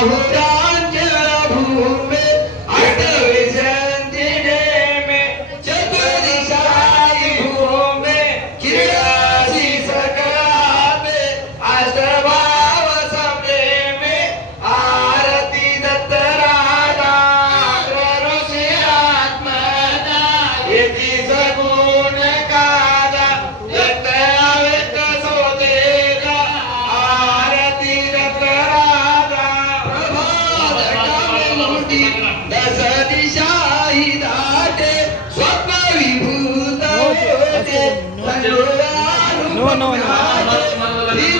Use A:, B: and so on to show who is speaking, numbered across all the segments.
A: Allahu
B: No, no, no.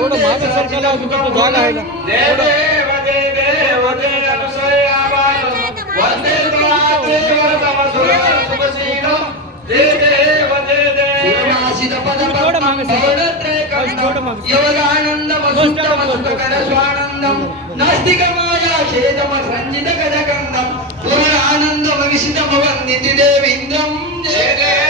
B: थोडं महावीर सरकारला अजून तो जागा आहे
A: ना
B: थोडं मागे थोडं मागे
A: नास्तिक माया खेदम संजित कदकंदम पूर्ण आनंद भविष्य भवन निधि देविंद्रम जय जय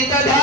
A: तदा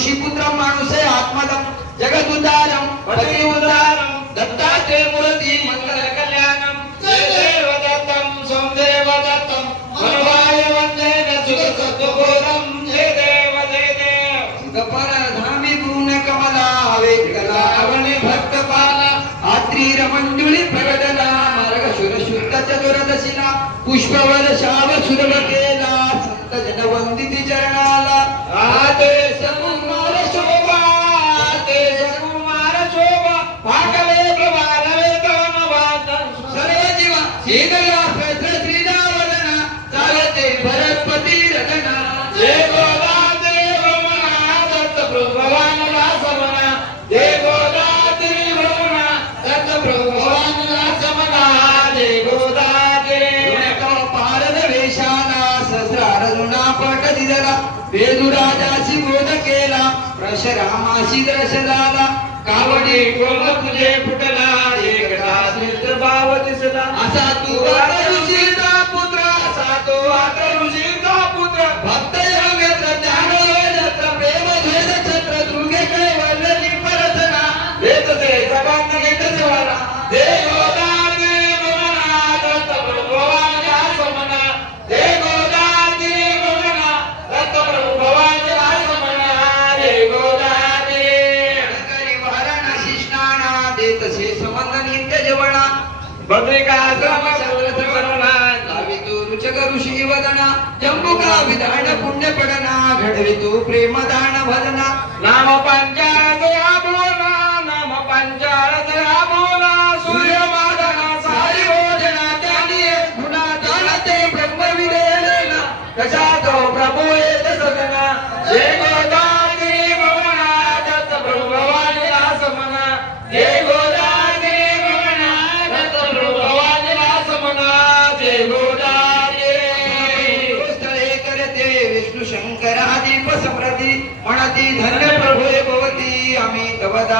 A: ऋषिपुत्रं मानुषे आत्मदं जगदुदारं पति उदारं दत्तात्रेय मूर्ति मंगल कल्याणं जय देवदत्तं सोमदेवदत्तं मनोभाय वंदेन सुख सद्गुरं जय देव जय देव गपर धामी गुण कमला वेकला अवनि भक्त पाला आत्रीर मंजुळी प्रगटला मार्ग शुर शुद्ध चतुर्दशिला पुष्पवर शाव सुरभ केला संत जन वंदिती चरणाला आते प्रशरामाशी दर्श झाला कावडी कोम तुझे फुटला एकटा नेत्र भाव दिसला असा तू पडना घडवितू प्रेमदान भजना. नाम पंचाळतया बोला नाम पंचाळतया बोला सूर्य वादना सारी भोजना त्यानी. गुणा जाणते ब्रह्म विदेना कशा तो प्रभू येत जय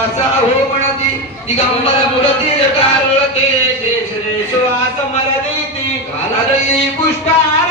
A: श्वास हो म्हणती दिगंबर मुरती जटारुळते शेष रे श्वास मरती ती. कालरयी पुष्टार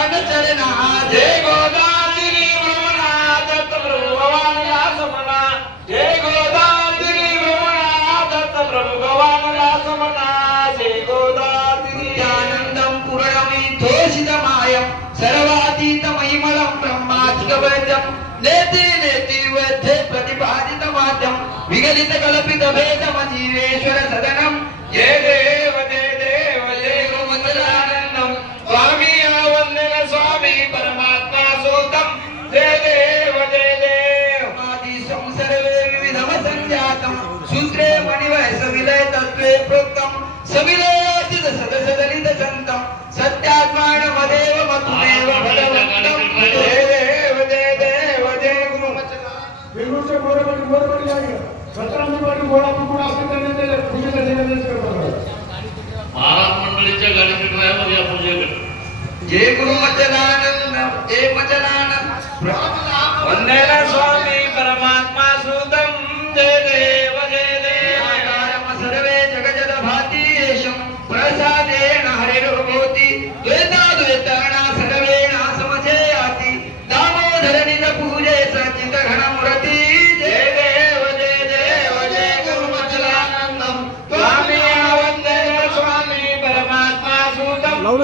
A: చలిత కల్పిత భేద మధీరేశ్వర సదనం. ఏ దేవ జయ దేవ జయ గురుముదానందం స్వామి ఆవందన స్వామి పరమాత్మ సూతం. జయ దేవ జయ దేవ. ఆది సంసర్వే వివిధమ సంజాతం. సూత్రే మణివయస
C: విలయ తత్వే ప్రోక్తం. సమిలయాచిత సదసదలిత సంతం. సత్యాత్మాన कोल्हापूर कुठं असले तर पूजेचा निवेदन करतात
D: महाराज मंडळीच्या गाडीचे ड्रायव्हर या पूजेकडे.
A: जे गुरु वचनानंद ते स्वामी परमात्मा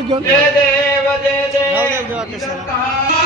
A: ગયો
B: ને નવદેવ
A: જેવા કે